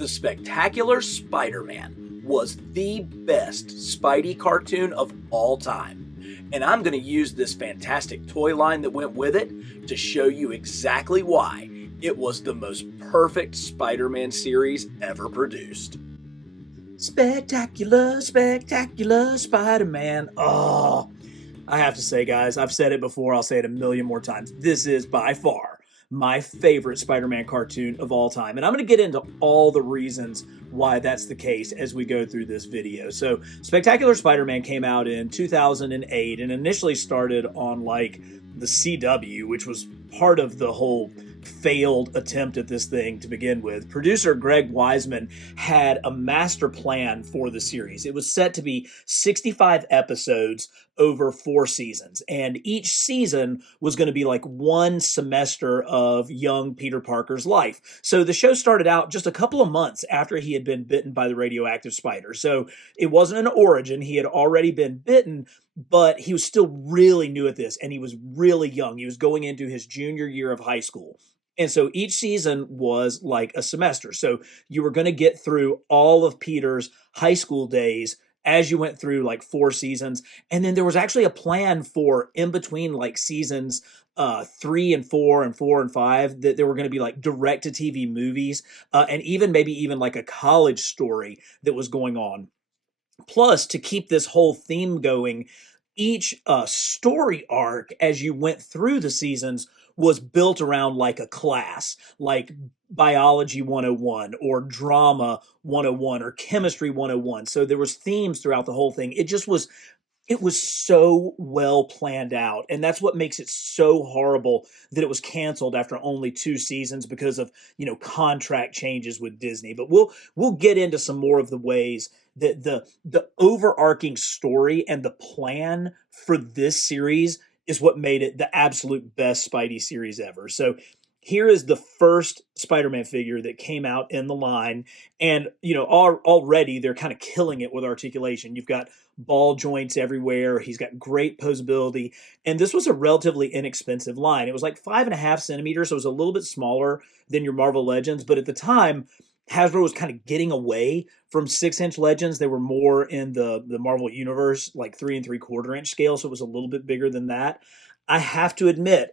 The Spectacular Spider-Man was the best Spidey cartoon of all time, and I'm going to use this fantastic toy line that went with it to show you exactly why it was the most perfect Spider-Man series ever produced. Spectacular, spectacular Spider-Man. Oh, I have to say, guys, I've said it before, I'll say it a million more times. This is by far my favorite Spider-Man cartoon of all time. And I'm going to get into all the reasons why that's the case as we go through this video. So Spectacular Spider-Man came out in 2008 and initially started on like the CW, which was part of the whole failed attempt at this thing to begin with. Producer Greg Weisman had a master plan for the series. It was set to be 65 episodes over 4 seasons, and each season was going to be like one semester of young Peter Parker's life. So the show started out just a couple of months after he had been bitten by the radioactive spider. So it wasn't an origin. He had already been bitten, but he was still really new at this, and he was really young. He was going into his junior year of high school. And so each season was like a semester. So you were going to get through all of Peter's high school days as you went through like 4 seasons. And then there was actually a plan for in between like seasons 3 and 4 and 4 and 5 that there were going to be like direct to TV movies and maybe even like a college story that was going on. Plus, to keep this whole theme going, each story arc as you went through the seasons was built around like a class, like biology 101 or drama 101 or chemistry 101. So there was themes throughout the whole thing. It was so well planned out, and that's what makes it so horrible that it was canceled after only 2 seasons because of, contract changes with Disney. But we'll get into some more of the ways that the overarching story and the plan for this series is what made it the absolute best Spidey series ever. So here is the first Spider-Man figure that came out in the line, and already they're kind of killing it with articulation. You've got ball joints everywhere. He's got great posability, and this was a relatively inexpensive line. It was like 5.5 centimeters, so it was a little bit smaller than your Marvel Legends, but at the time, Hasbro was kind of getting away from 6-inch Legends. They were more in the Marvel Universe, like 3 3/4 inch scale, so it was a little bit bigger than that. I have to admit,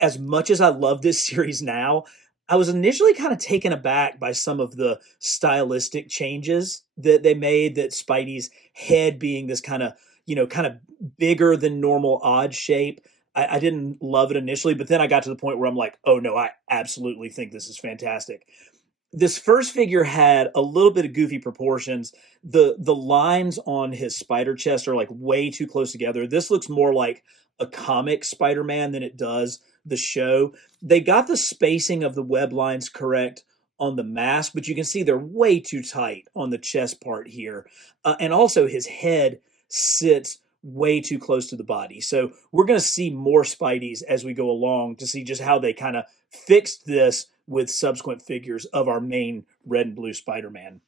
as much as I love this series now, I was initially kind of taken aback by some of the stylistic changes that they made, that Spidey's head being this kind of bigger than normal odd shape. I didn't love it initially, but then I got to the point where I'm like, oh no, I absolutely think this is fantastic. This first figure had a little bit of goofy proportions. The lines on his spider chest are like way too close together. This looks more like a comic Spider-Man than it does the show. They got the spacing of the web lines correct on the mask, but you can see they're way too tight on the chest part here. And also his head sits way too close to the body. So we're going to see more Spideys as we go along to see just how they kind of fixed this with subsequent figures of our main red and blue Spider-Man.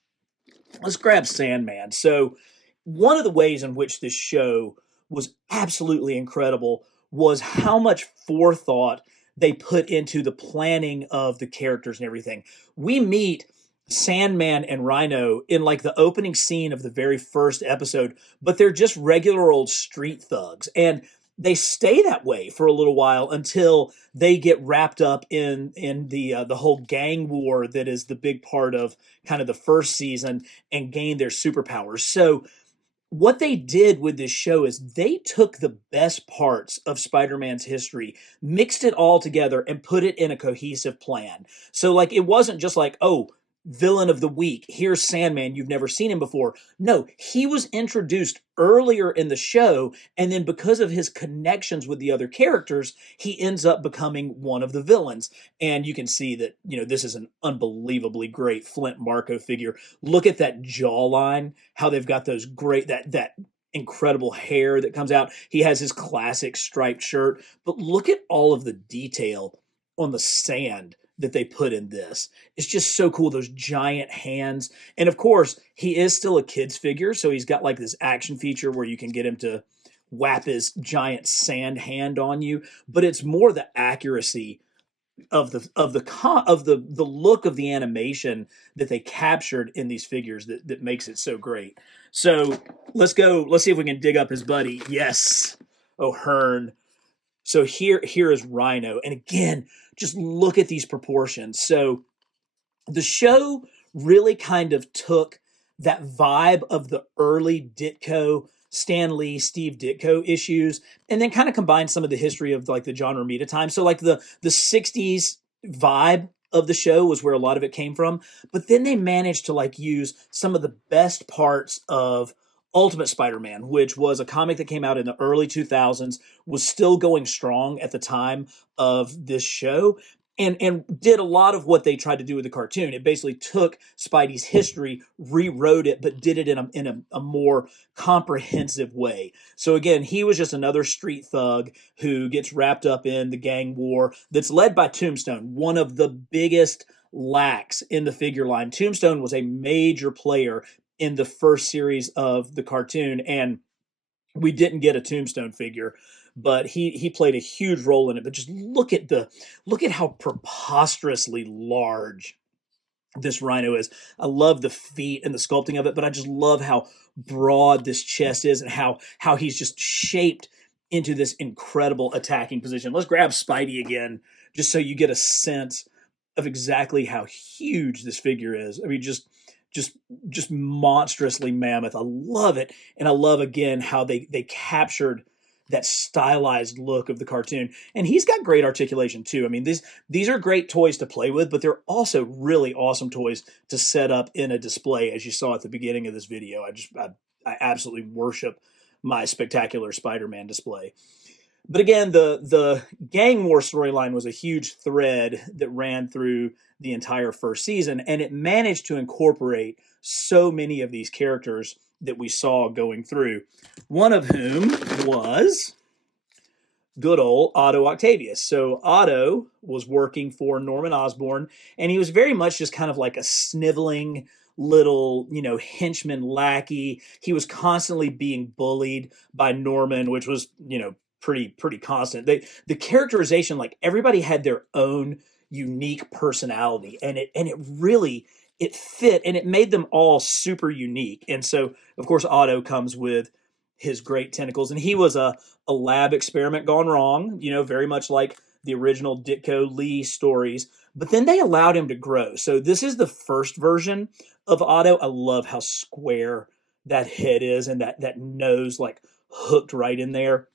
Let's grab Sandman. So one of the ways in which this show was absolutely incredible was how much forethought they put into the planning of the characters and everything. We meet Sandman and Rhino in like the opening scene of the very first episode, but they're just regular old street thugs. And they stay that way for a little while until they get wrapped up in the whole gang war that is the big part of kind of the first season and gain their superpowers. So what they did with this show is they took the best parts of Spider-Man's history, mixed it all together, and put it in a cohesive plan. So like it wasn't just like, oh, villain of the week, here's Sandman, you've never seen him before. No, he was introduced earlier in the show, and then because of his connections with the other characters, he ends up becoming one of the villains. And you can see that, this is an unbelievably great Flint Marko figure. Look at that jawline, how they've got those great, that incredible hair that comes out. He has his classic striped shirt, but look at all of the detail on the sand that they put in this. It's just so cool, those giant hands. And of course, he is still a kid's figure, so he's got like this action feature where you can get him to whap his giant sand hand on you, but it's more the accuracy the look of the animation that they captured in these figures that makes it so great. So let's see if we can dig up his buddy. Yes, O'Hearn. So here is Rhino, and again, just look at these proportions. So the show really kind of took that vibe of the early Ditko, Stan Lee, Steve Ditko issues, and then kind of combined some of the history of like the John Romita time. So like the 60s vibe of the show was where a lot of it came from. But then they managed to like use some of the best parts of Ultimate Spider-Man, which was a comic that came out in the early 2000s, was still going strong at the time of this show, and did a lot of what they tried to do with the cartoon. It basically took Spidey's history, rewrote it, but did it in a more comprehensive way. So again, he was just another street thug who gets wrapped up in the gang war that's led by Tombstone, one of the biggest lacks in the figure line. Tombstone was a major player in the first series of the cartoon, and we didn't get a Tombstone figure, but he played a huge role in it. But just look at how preposterously large this Rhino is. I love the feet and the sculpting of it, but I just love how broad this chest is and how he's just shaped into this incredible attacking position. Let's grab Spidey again, just so you get a sense of exactly how huge this figure is. I mean, just monstrously mammoth. I love it, and I love again how they captured that stylized look of the cartoon. And he's got great articulation too. I mean, these are great toys to play with, but they're also really awesome toys to set up in a display, as you saw at the beginning of this video. I absolutely worship my spectacular Spider-Man display. But again, the gang war storyline was a huge thread that ran through the entire first season, and it managed to incorporate so many of these characters that we saw going through. One of whom was good old Otto Octavius. So Otto was working for Norman Osborn, and he was very much just kind of like a sniveling little, henchman lackey. He was constantly being bullied by Norman, which was, pretty constant. The characterization, like everybody had their own unique personality, and it really it fit, and it made them all super unique. And so, of course, Otto comes with his great tentacles, and he was a lab experiment gone wrong, very much like the original Ditko Lee stories. But then they allowed him to grow. So this is the first version of Otto. I love how square that head is, and that nose like hooked right in there.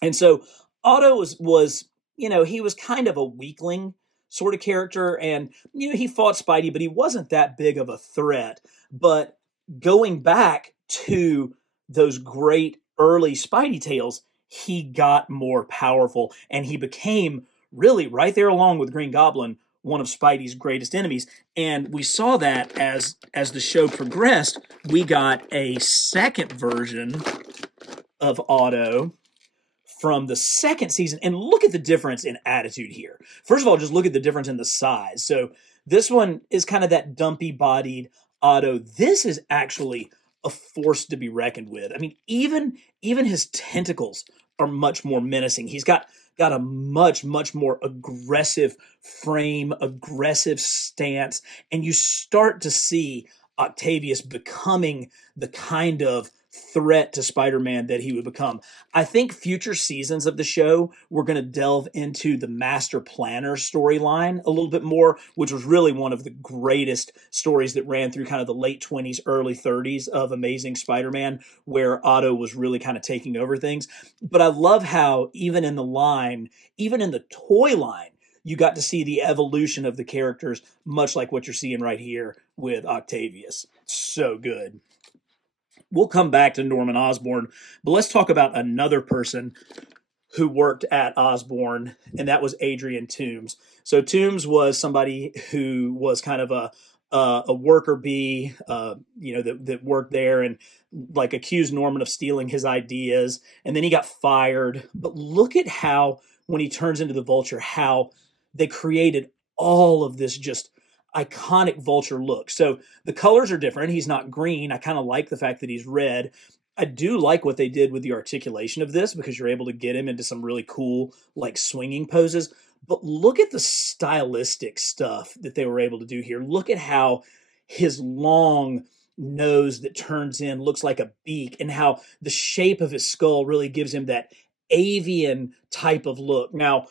And so Otto was he was kind of a weakling sort of character, and he fought Spidey, but he wasn't that big of a threat. But going back to those great early Spidey tales, he got more powerful, and he became really right there along with Green Goblin one of Spidey's greatest enemies. And we saw that as the show progressed, we got a second version of Otto from the second season, and look at the difference in attitude here. First of all, just look at the difference in the size. So this one is kind of that dumpy-bodied Otto. This is actually a force to be reckoned with. I mean, even his tentacles are much more menacing. He's got a much more aggressive frame, aggressive stance, and you start to see Octavius becoming the kind of threat to Spider-Man that he would become. I think future seasons of the show, we're going to delve into the Master Planner storyline a little bit more, which was really one of the greatest stories that ran through kind of the late 20s, early 30s of Amazing Spider-Man, where Otto was really kind of taking over things. But I love how even in the toy line, you got to see the evolution of the characters, much like what you're seeing right here with Octavius. So good. We'll come back to Norman Osborn, but let's talk about another person who worked at Osborn, and that was Adrian Toombs. So Toombs was somebody who was kind of a worker bee, that worked there and like accused Norman of stealing his ideas, and then he got fired. But look at how when he turns into the Vulture, how they created all of this just iconic Vulture look. So the colors are different. He's not green. I kind of like the fact that he's red. I do like what they did with the articulation of this, because you're able to get him into some really cool, like swinging poses. But look at the stylistic stuff that they were able to do here. Look at how his long nose that turns in looks like a beak, and how the shape of his skull really gives him that avian type of look. Now,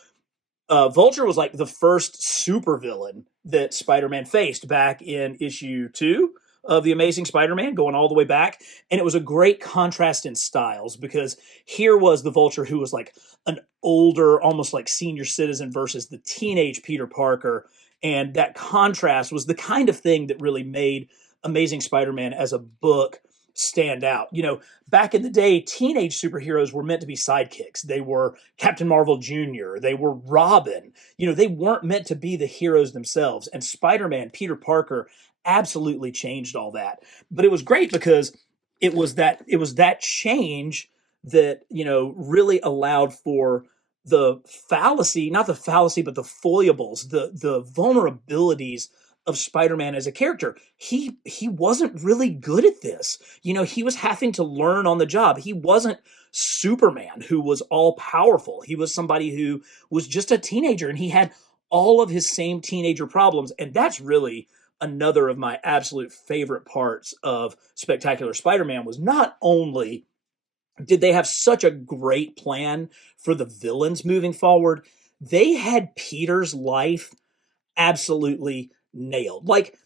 Vulture was like the first supervillain that Spider-Man faced back in issue 2 of the Amazing Spider-Man, going all the way back. And it was a great contrast in styles, because here was the Vulture who was like an older, almost like senior citizen, versus the teenage Peter Parker. And that contrast was the kind of thing that really made Amazing Spider-Man as a book stand out. Back in the day, teenage superheroes were meant to be sidekicks. They were Captain Marvel Jr., they were Robin. They weren't meant to be the heroes themselves. And Spider-Man, Peter Parker, absolutely changed all that. But it was great because it was that change that, really allowed for the fallacy, not the fallacy, but the foibles, the vulnerabilities of Spider-Man as a character. He wasn't really good at this. He was having to learn on the job. He wasn't Superman, who was all powerful. He was somebody who was just a teenager, and he had all of his same teenager problems. And that's really another of my absolute favorite parts of Spectacular Spider-Man. Was not only did they have such a great plan for the villains moving forward, they had Peter's life absolutely nailed. Like,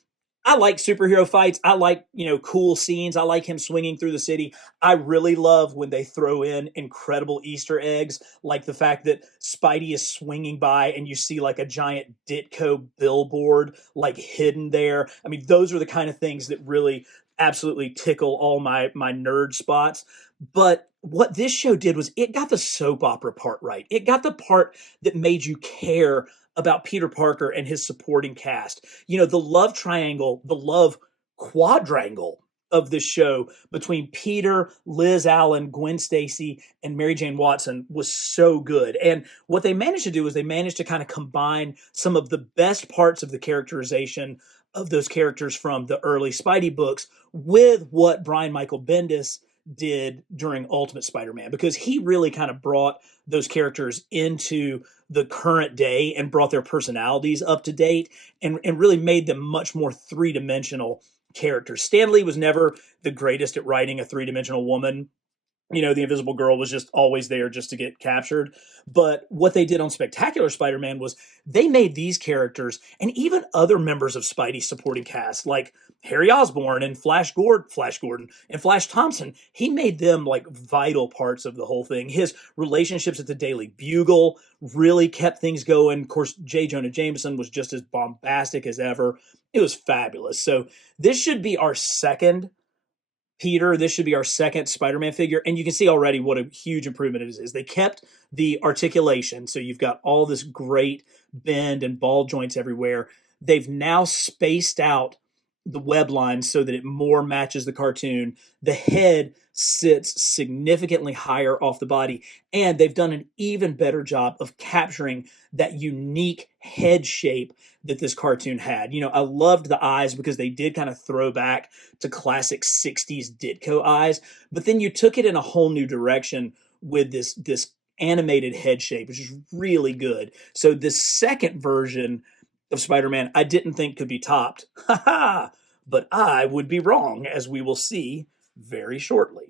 I like superhero fights. I like, cool scenes. I like him swinging through the city. I really love when they throw in incredible Easter eggs, like the fact that Spidey is swinging by and you see like a giant Ditko billboard like hidden there. I mean, those are the kind of things that really absolutely tickle all my nerd spots. But what this show did was it got the soap opera part right. It got the part that made you care about Peter Parker and his supporting cast. The love triangle, the love quadrangle of this show between Peter, Liz Allen, Gwen Stacy, and Mary Jane Watson was so good. And what they managed to do is they managed to kind of combine some of the best parts of the characterization of those characters from the early Spidey books with what Brian Michael Bendis did during Ultimate Spider-Man, because he really kind of brought those characters into the current day and brought their personalities up to date, and really made them much more three-dimensional characters. Stan Lee was never the greatest at writing a three-dimensional woman. The Invisible Girl was just always there just to get captured. But what they did on Spectacular Spider-Man was they made these characters, and even other members of Spidey's supporting cast, like Harry Osborn and Flash Gordon and Flash Thompson, he made them like vital parts of the whole thing. His relationships at the Daily Bugle really kept things going. Of course, J. Jonah Jameson was just as bombastic as ever. It was fabulous. So this should be our second Peter. This should be our second Spider-Man figure. And you can see already what a huge improvement it is. They kept the articulation. So you've got all this great bend and ball joints everywhere. They've now spaced out the web lines so that it more matches the cartoon. The head sits significantly higher off the body, and they've done an even better job of capturing that unique head shape that this cartoon had. I loved the eyes because they did kind of throw back to classic 60s Ditko eyes, but then you took it in a whole new direction with this animated head shape, which is really good. So this second version of Spider-Man I didn't think could be topped. But I would be wrong, as we will see very shortly.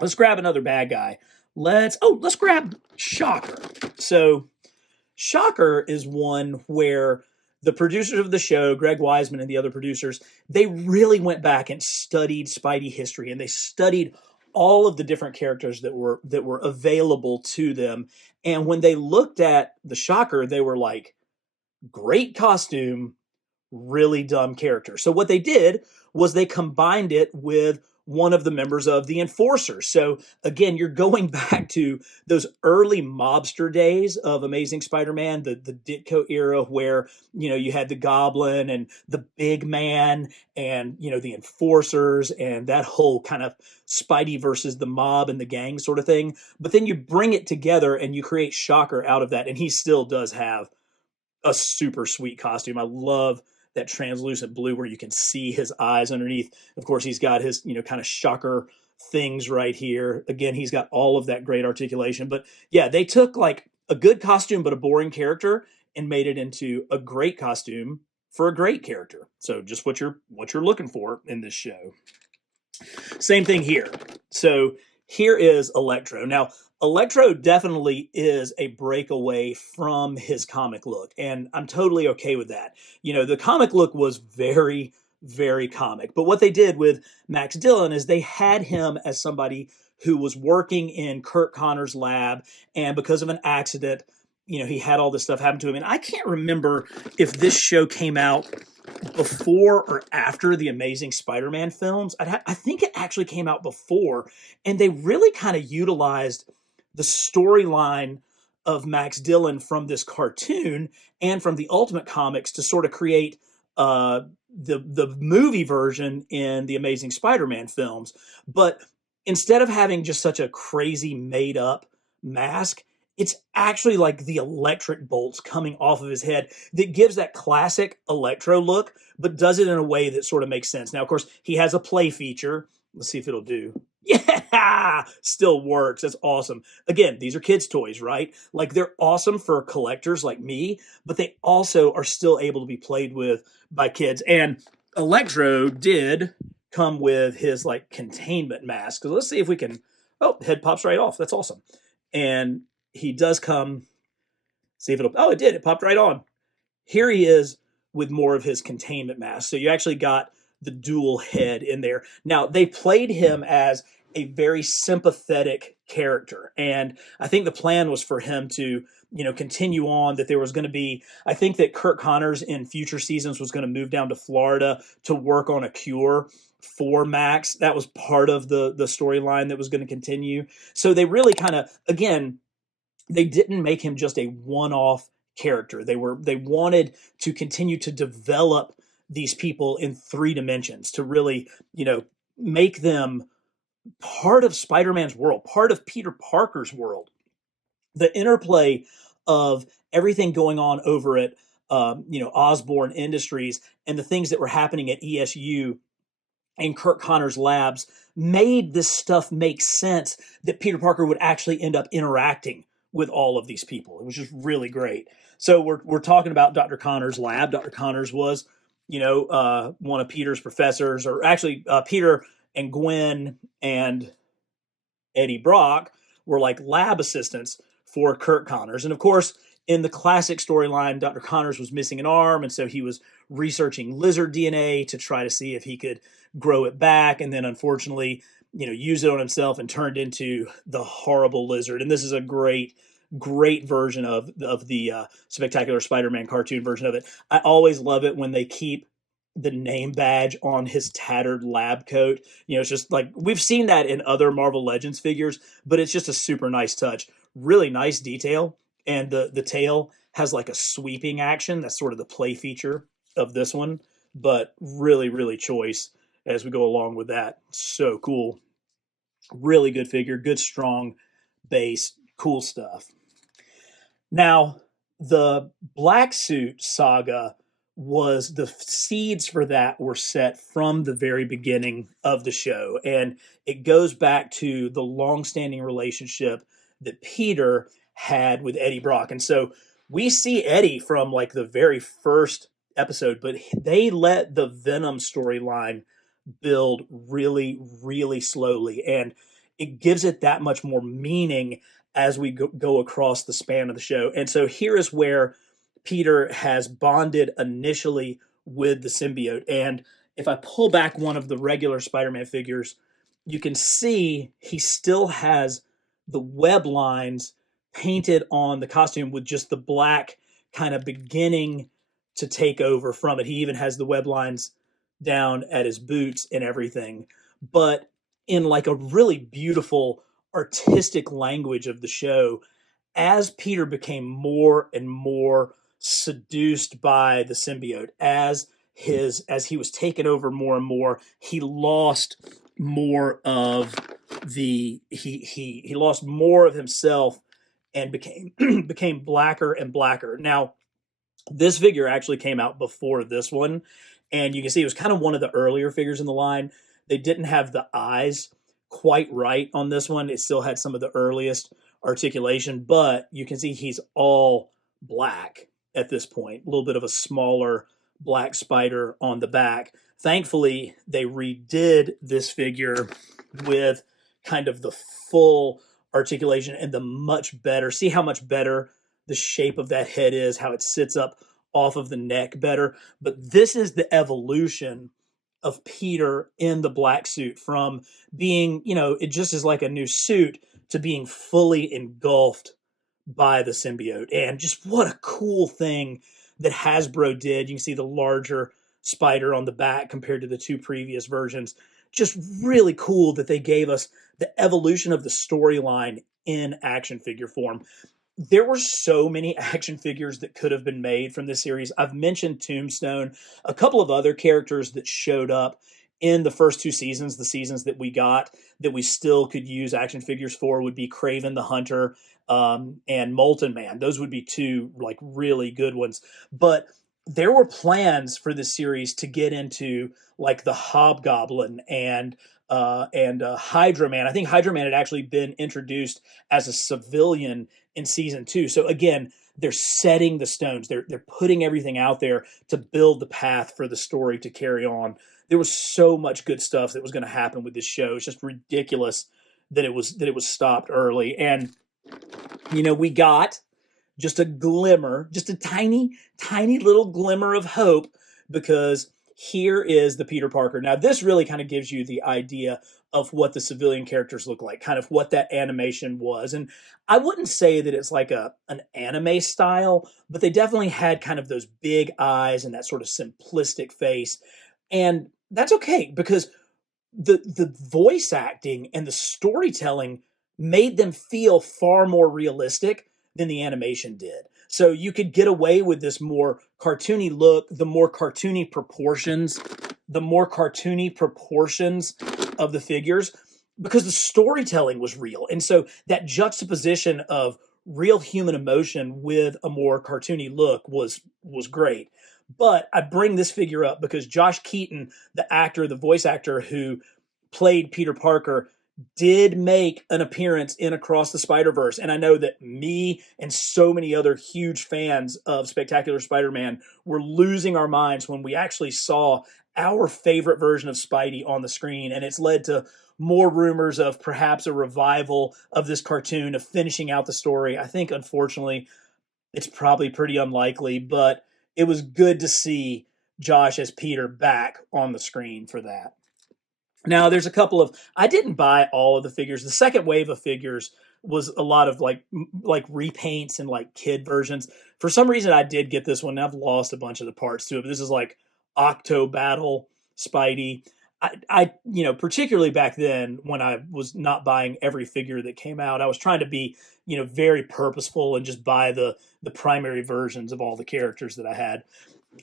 Let's grab another bad guy. Let's grab Shocker. So Shocker is one where the producers of the show, Greg Weisman and the other producers, they really went back and studied Spidey history, and they studied all of the different characters that were available to them. And when they looked at the Shocker, they were like, great costume, really dumb character. So what they did was they combined it with one of the members of the Enforcers. So again, you're going back to those early mobster days of Amazing Spider-Man, the Ditko era, where you had the Goblin and the Big Man and the Enforcers and that whole kind of Spidey versus the mob and the gang sort of thing. But then you bring it together and you create Shocker out of that, and he still does have a super sweet costume. I love that translucent blue where you can see his eyes underneath. Of course, he's got his, kind of Shocker things right here. Again, he's got all of that great articulation. But yeah, they took like a good costume but a boring character and made it into a great costume for a great character. So just what you're looking for in this show. Same thing here. So here is Electro. Now, Electro definitely is a breakaway from his comic look, and I'm totally okay with that. You know, the comic look was very, very comic, but what they did with Max Dillon is they had him as somebody who was working in Kurt Connor's lab, and because of an accident, you know, he had all this stuff happen to him. And I can't remember if this show came out before or after the Amazing Spider-Man films. I think it actually came out before, and they really kind of utilized the storyline of Max Dillon from this cartoon and from the Ultimate Comics to sort of create the movie version in the Amazing Spider-Man films. But instead of having just such a crazy made up mask, it's actually like the electric bolts coming off of his head that gives that classic Electro look, but does it in a way that sort of makes sense. Now, of course, he has a play feature. Let's see if it'll do. Yeah, still works. That's awesome. Again, these are kids' toys, right? Like, they're awesome for collectors like me, but they also are still able to be played with by kids. And Electro did come with his like containment mask. So let's see if we can. Oh, head pops right off. That's awesome. And he does come. See if it'll. Oh, it did. It popped right on. Here he is with more of his containment mask. So you actually got the dual head in there. Now, they played him as a very sympathetic character, and I think the plan was for him to, you know, continue on, that there was going to be, I think that Kurt Connors in future seasons was going to move down to Florida to work on a cure for Max. That was part of the storyline that was going to continue. So they really kind of, again, they didn't make him just a one-off character. They wanted to continue to develop these people in 3 dimensions to really, you know, make them part of Spider-Man's world, part of Peter Parker's world. The interplay of everything going on over at, you know, Osborne Industries and the things that were happening at ESU and Kurt Connor's labs made this stuff make sense, that Peter Parker would actually end up interacting with all of these people. It was just really great. So we're talking about Dr. Connor's lab. Dr. Connors was, you know, one of Peter's professors, or actually Peter and Gwen and Eddie Brock were like lab assistants for Kurt Connors. And of course, in the classic storyline, Dr. Connors was missing an arm, and so he was researching lizard DNA to try to see if he could grow it back, and then unfortunately, you know, use it on himself and turned into the horrible lizard. And this is a great version of the Spectacular Spider-Man cartoon version of it. I always love it when they keep the name badge on his tattered lab coat. You know, it's just like, we've seen that in other Marvel Legends figures, but it's just a super nice touch. Really nice detail. And the tail has like a sweeping action. That's sort of the play feature of this one, but really, really choice as we go along with that. So cool. Really good figure, good, strong base, cool stuff. Now, the Black Suit saga was, the seeds for that were set from the very beginning of the show. And it goes back to the long-standing relationship that Peter had with Eddie Brock. And so we see Eddie from like the very first episode, but they let the Venom storyline build really, really slowly. And it gives it that much more meaning as we go across the span of the show. And so here is where Peter has bonded initially with the symbiote. And if I pull back one of the regular Spider-Man figures, you can see he still has the web lines painted on the costume with just the black kind of beginning to take over from it. He even has the web lines down at his boots and everything. But in like a really beautiful artistic language of the show, as Peter became more and more seduced by the symbiote, as he was taken over more and more, he lost more of he lost more of himself and became blacker and blacker. Now, this figure actually came out before this one, and you can see it was kind of one of the earlier figures in the line. They didn't have the eyes quite right on this one. It still had some of the earliest articulation, but you can see he's all black at this point. A little bit of a smaller black spider on the back. Thankfully, they redid this figure with kind of the full articulation and the much better. See how much better the shape of that head is, how it sits up off of the neck better. But this is the evolution of Peter in the black suit from being, it just is like a new suit to being fully engulfed by the symbiote. And just what a cool thing that Hasbro did. You can see the larger spider on the back compared to the two previous versions. Just really cool that they gave us the evolution of the storyline in action figure form. There were so many action figures that could have been made from this series. I've mentioned Tombstone, a couple of other characters that showed up in the first two seasons, the seasons that we got, that we still could use action figures for would be Kraven the Hunter and Molten Man. Those would be two like really good ones. But there were plans for this series to get into like the Hobgoblin and Hydra Man. I think Hydra Man had actually been introduced as a civilian in season 2. So again, they're setting the stones. They're putting everything out there to build the path for the story to carry on. There was so much good stuff that was going to happen with this show. It's just ridiculous that it was stopped early. And we got just a glimmer, just a tiny, tiny little glimmer of hope, because here is the Peter Parker. Now, this really kind of gives you the idea of what the civilian characters look like, kind of what that animation was. And I wouldn't say that it's like an anime style, but they definitely had kind of those big eyes and that sort of simplistic face. And that's okay, because the voice acting and the storytelling made them feel far more realistic than the animation did. So you could get away with this more cartoony look, the more cartoony proportions of the figures, because the storytelling was real. And so that juxtaposition of real human emotion with a more cartoony look was great. But I bring this figure up because Josh Keaton, the voice actor who played Peter Parker, did make an appearance in Across the Spider-Verse. And I know that me and so many other huge fans of Spectacular Spider-Man were losing our minds when we actually saw our favorite version of Spidey on the screen. And it's led to more rumors of perhaps a revival of this cartoon, of finishing out the story. I think, unfortunately, it's probably pretty unlikely, but it was good to see Josh as Peter back on the screen for that. Now, there's a couple of, I didn't buy all of the figures. The second wave of figures was a lot of like repaints and like kid versions. For some reason, I did get this one, and I've lost a bunch of the parts to it. But this is like Octo Battle Spidey. I particularly back then when I was not buying every figure that came out, I was trying to be, very purposeful and just buy the primary versions of all the characters that I had.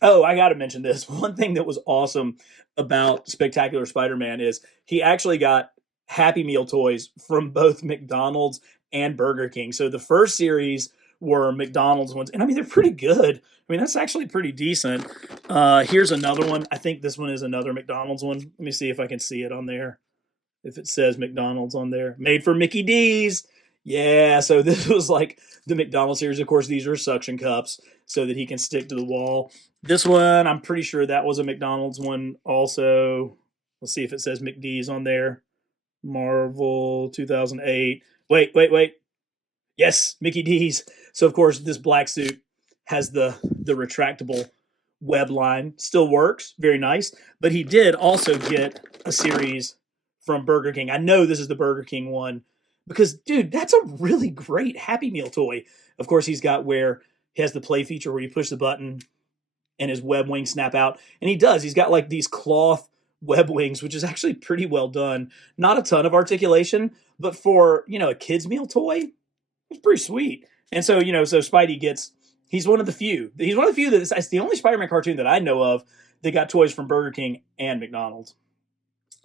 Oh, I got to mention this. One thing that was awesome about Spectacular Spider-Man is he actually got Happy Meal toys from both McDonald's and Burger King. So the first series were McDonald's ones, and I mean, they're pretty good. I mean, that's actually pretty decent. Here's another one. I think this one is another McDonald's one. Let me see if I can see it on there. If it says McDonald's on there. Made for Mickey D's. Yeah, so this was like the McDonald's series. Of course, these are suction cups so that he can stick to the wall. This one, I'm pretty sure that was a McDonald's one also. Let's see if it says McD's on there. Marvel 2008. Wait. Yes, Mickey D's. So, of course, this black suit has the retractable web line. Still works. Very nice. But he did also get a series from Burger King. I know this is the Burger King one because, dude, that's a really great Happy Meal toy. Of course, he has the play feature where you push the button and his web wings snap out. And he does. He's got like these cloth web wings, which is actually pretty well done. Not a ton of articulation, but for, a kid's meal toy, it's pretty sweet. And so, so Spidey he's one of the few. He's one of the few it's the only Spider-Man cartoon that I know of that got toys from Burger King and McDonald's.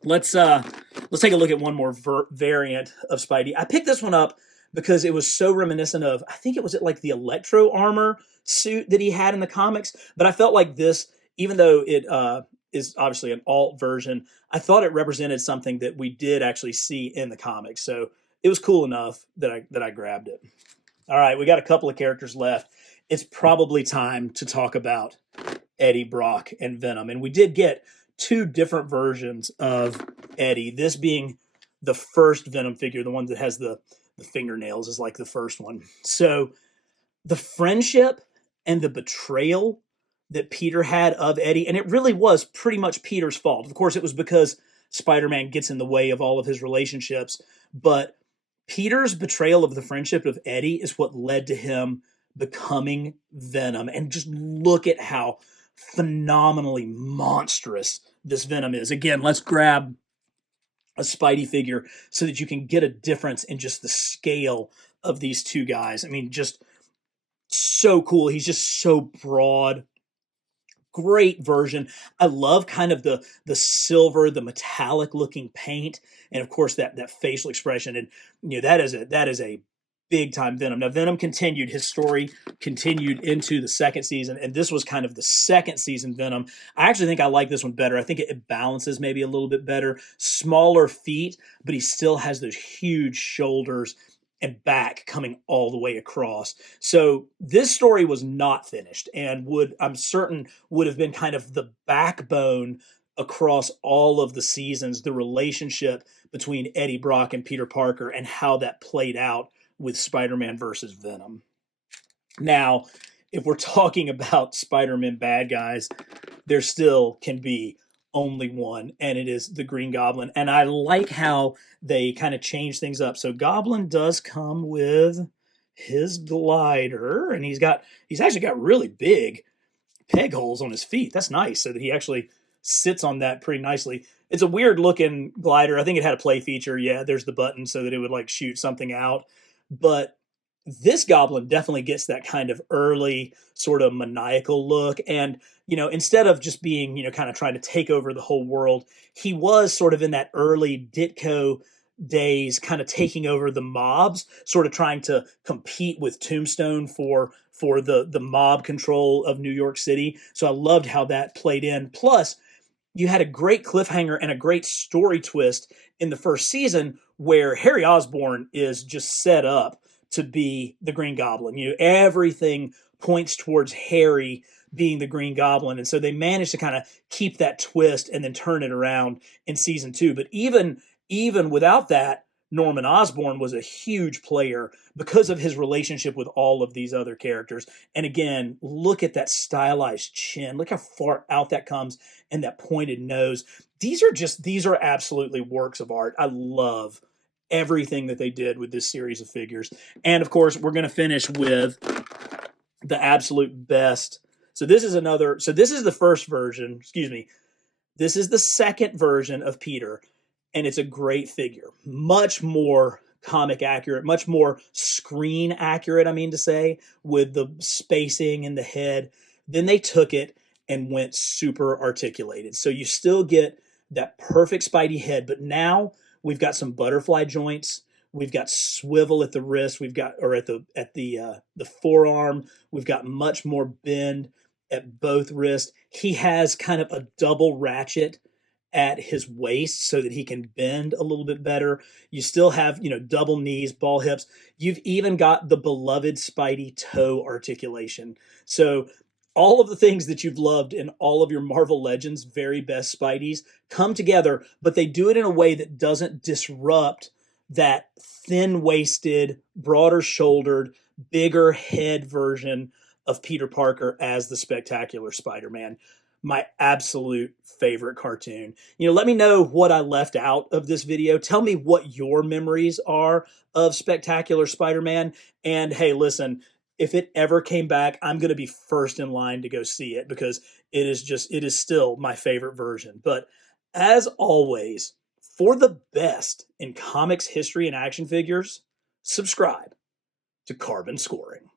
Let's take a look at one more variant of Spidey. I picked this one up because it was so reminiscent of, I think it was like the Electro armor suit that he had in the comics. But I felt like this, even though it is obviously an alt version, I thought it represented something that we did actually see in the comics. So it was cool enough that I grabbed it. All right, we got a couple of characters left. It's probably time to talk about Eddie Brock and Venom. And we did get two different versions of Eddie. This being the first Venom figure, the one that has the fingernails is like the first one. So the friendship and the betrayal that Peter had of Eddie, and it really was pretty much Peter's fault. Of course, it was because Spider-Man gets in the way of all of his relationships, but Peter's betrayal of the friendship of Eddie is what led to him becoming Venom. And just look at how phenomenally monstrous this Venom is. Again, let's grab a Spidey figure so that you can get a difference in just the scale of these two guys. I mean, just so cool. He's just so broad. Great version. I love kind of the silver, the metallic looking paint, and of course that facial expression. And that is a big time Venom. Now Venom continued his story, continued into the second season, and this was kind of the second season Venom. I actually think I like this one better. I think it balances maybe a little bit better. Smaller feet, but he still has those huge shoulders and back coming all the way across. So this story was not finished and I'm certain would have been kind of the backbone across all of the seasons, the relationship between Eddie Brock and Peter Parker and how that played out with Spider-Man versus Venom. Now, if we're talking about Spider-Man bad guys, there still can be only one, and it is the Green Goblin. And I like how they kind of change things up. So Goblin does come with his glider, and he's actually got really big peg holes on his feet. That's nice, so that he actually sits on that pretty nicely. It's a weird looking glider. I think it had a play feature. Yeah, there's the button so that it would like shoot something out. But this Goblin definitely gets that kind of early sort of maniacal look. And, instead of just being, kind of trying to take over the whole world, he was sort of in that early Ditko days, kind of taking over the mobs, sort of trying to compete with Tombstone for the mob control of New York City. So I loved how that played in. Plus, you had a great cliffhanger and a great story twist in the first season where Harry Osborn is just set up to be the Green Goblin. Everything points towards Harry being the Green Goblin. And so they managed to kind of keep that twist and then turn it around in season 2. But even without that, Norman Osborn was a huge player because of his relationship with all of these other characters. And again, look at that stylized chin. Look how far out that comes and that pointed nose. These are absolutely works of art. I love everything that they did with this series of figures. And of course, we're going to finish with the absolute best. This is the first version, this is the second version of Peter, and it's a great figure. Much more comic accurate, much more screen accurate, I mean to say, with the spacing in the head. Then they took it and went super articulated. So you still get that perfect Spidey head, but now we've got some butterfly joints. We've got swivel at the wrist. We've got, or at the forearm. We've got much more bend at both wrists. He has kind of a double ratchet at his waist so that he can bend a little bit better. You still have, double knees, ball hips. You've even got the beloved Spidey toe articulation. So all of the things that you've loved in all of your Marvel Legends very best Spideys come together, but they do it in a way that doesn't disrupt that thin-waisted, broader-shouldered, bigger head version of Peter Parker as the Spectacular Spider-Man. My absolute favorite cartoon. Let me know what I left out of this video. Tell me what your memories are of Spectacular Spider-Man. And hey, listen, if it ever came back, I'm going to be first in line to go see it because it is still my favorite version. But as always, for the best in comics history and action figures, subscribe to Carbon Scoring.